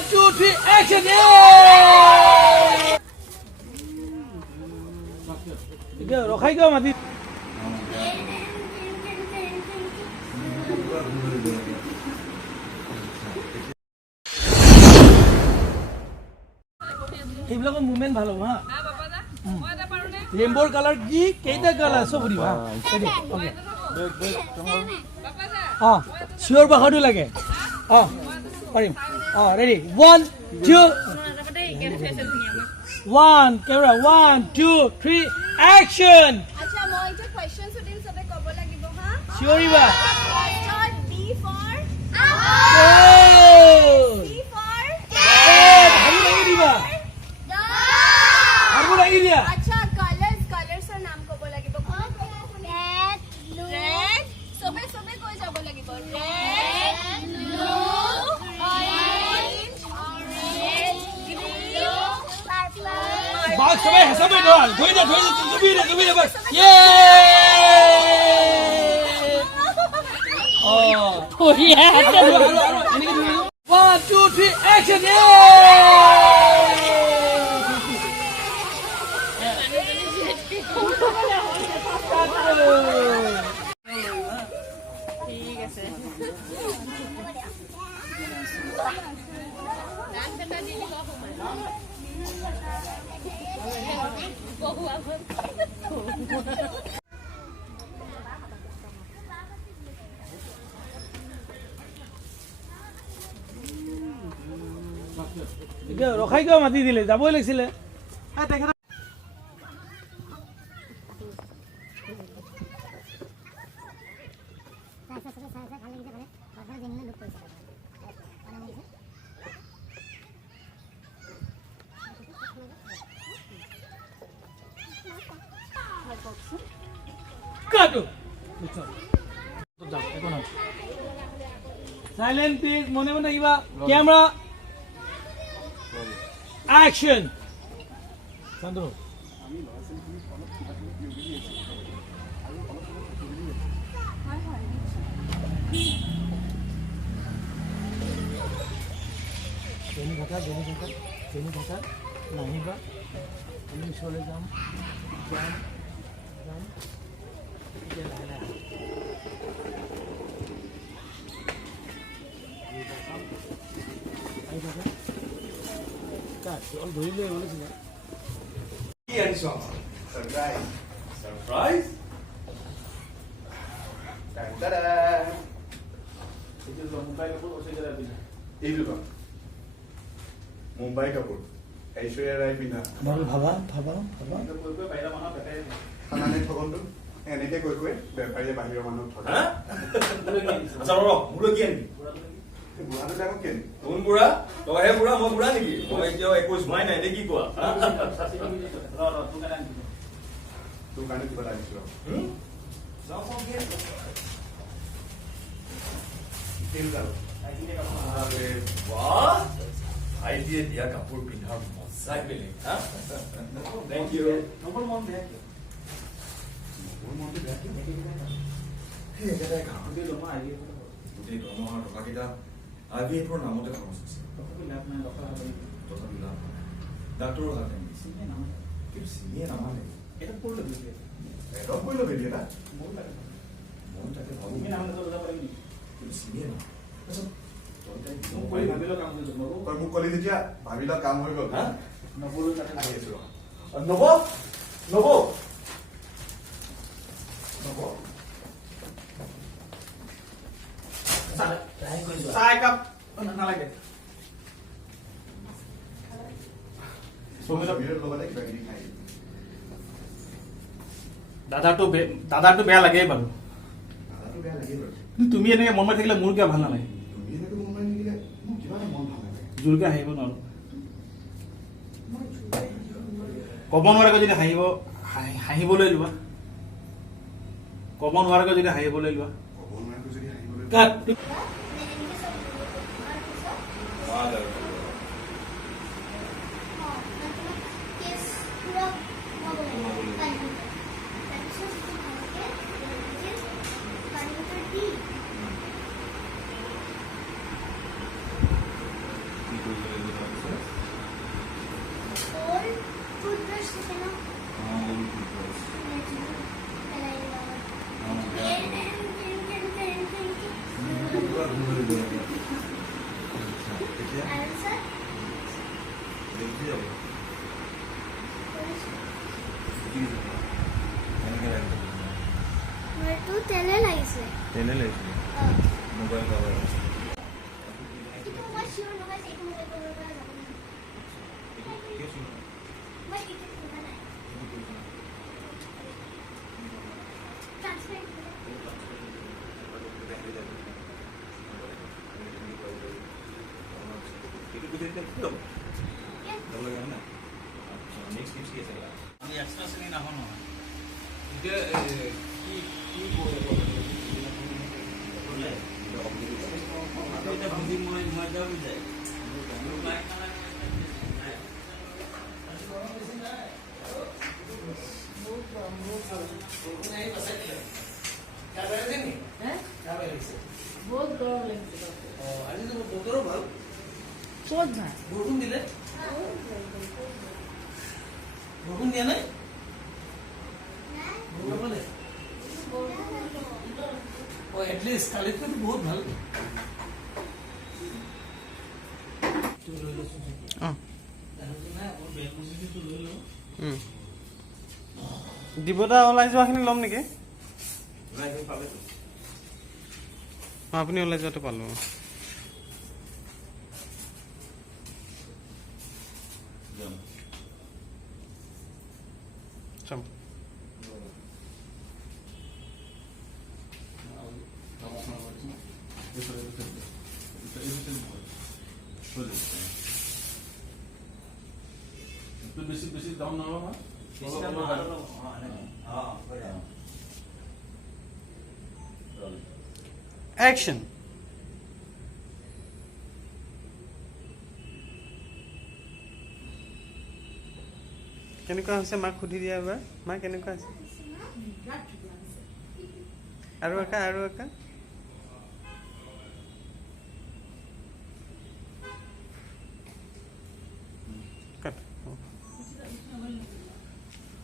One, two, three, action! Yeah! Go, rokai go, mati. এইবিলাকৰ movement ভালো হা ৰেইনবোৰ colour কি কেইটা কালাৰ সব দিবা ওকে শিওৰ বাহাদু লাগে পাৰিম রেডি 1 2 1 ক্যামেরা 1 2 3 অ্যাকশন আচ্ছা মই এটা কোয়েশ্চন সুধিম সবে কব লাগিব হা শিওরিবা start B for C for ভালো লাগি দিবা ভালো লাগি দিয়া আচ্ছা কালাৰসৰ নাম কব লাগিব ৰেড ব্লু ৰেড সবে কৈ যাব লাগিব red blue orange green purple বাস সবাই ধর ধরে তুমি রে বাস ইয়ে ও ইয়া 1 2 3 অ্যাকশন ঠিক আছে ডান্সটা দিলি ৰখাই কিয় মাতি দিলে যাবই লাগিছিলে কাটো সাইলেন্ট প্লিজ মনে মনে থাকিবা ক্যামেরা অ্যাকশন চন্দ্র জেনি কথা নাহিবা আমি ওচৰলৈ যাম এতিয়া লাহে লাহে অল ধৰি লৈ ওলাইছিলে কি আনিছো আমাৰ সাৰপ্ৰাইজ এইটো মুম্বাই কাপোৰ ঐশ্বৰ্যা ৰায় পিন্ধা ভাবা খানানে ঠগনটো এনেকে কৈ বেপাৰীয়ে বাহিৰৰ মানুহক ঠগা মোলৈ কি আনিবি বুঢ়াটো ডাঙৰ কেন কোন বুঢ়া তইহে বুঢ়া মই বুঢ়া নেকি মই এতিয়াও 21 হোৱাই নাই নে কি কোৱা তোৰ কাৰণে কিবা এটা আনিছো ভাইটিয়ে দিয়া কাপোৰ পিন্ধাৰ মজাই বেলেগ থেংক ইউ মোৰ মনটো বেয়া একেটাই কাম গোটেই দৰমহাৰ টকাকেইটা IVF-ৰ নামতে খৰচ হৈছে তথাপি লাভ নাই ডাক্তৰৰ হাতে কিন্তু চিনিয়ে নামানে এডপ কৰি ল'বি এটা মন তাকে ভাবো কিন্তু চিনিয়ে নামানে তই মোক কলি যেতিয়া ভাবি লোৱা কাম হৈ গ'ল আহি আছো নব চাহ একাপ নালাগে লগতে কিবা কিবি খাই দাদাটো বেয়া লাগে বাৰু দাদাটো বেয়া লাগে বাৰু তুমি এনেকে মন মাৰি থাকিলে মোৰ কিয় ভাল নালাগে তুমি এনেকৈ মন মাৰি নিদিলে মোক কিবা এটা মন ভাল লাগে জোৰকে হাঁহিব নোৱাৰো ক'ব নোৱাৰাকৈ যদি হাঁহিবলৈ লোৱা ক'ব নোৱাৰাকৈ যদি হাঁহিবলৈ লোৱা ক'ব নোৱাৰাকৈ যদি হাঁহিবলৈ কাট কি কৰিব তেলে লাগিছে তেলে লাগিছিলে মোবাইল কভাৰ আমি এক্সট্ৰা শ্ৰেণী নাহো নহয় বহুত গৰম লাগিছে আজি বতৰো ভাল ক'ত ভাল বৰষুণ দিলে বৰষুণ দিয়া নাই এটলিষ্ট কালিতকৈ বহুত ভাল দিবদা ওলাই যোৱাখিনি ল'ম নেকি আপুনি ওলাই যোৱাটো পালো চাম বেছি বেছি দাম নল'বা Action. কেনেকুৱা হৈছে মাক সুধি দিয়া এবাৰ মা কেনেকুৱা হৈছে আৰু একা